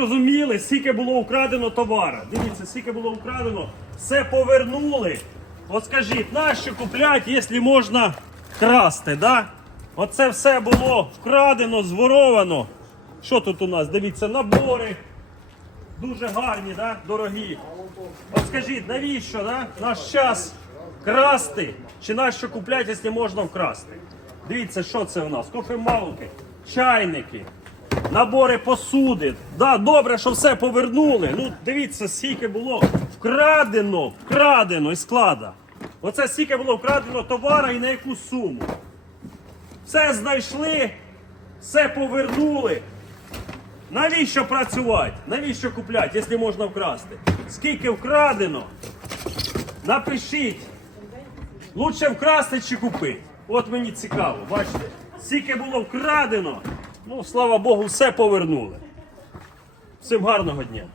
Розуміли, скільки було украдено товара. Дивіться, скільки було украдено, все повернули. От скажіть, нащо куплять, якщо можна красти, да? Оце все було вкрадено, зворовано. Що тут у нас? Дивіться, набори. Дуже гарні, да? дорогі. От скажіть, навіщо да? наш час красти? Чи нащо купляти, якщо можна вкрасти? Дивіться, що це у нас? Кофемалки, чайники, набори посуди. Да, добре, що все повернули. Ну, дивіться, скільки було вкрадено, вкрадено із склада. Оце скільки було вкрадено товара і на яку суму. Все знайшли, все повернули. Навіщо працювати? Навіщо купляти, якщо можна вкрасти? Скільки вкрадено? Напишіть. Лучше вкрасти чи купити. От мені цікаво, бачите? Скільки було вкрадено, ну слава Богу, все повернули. Всім гарного дня.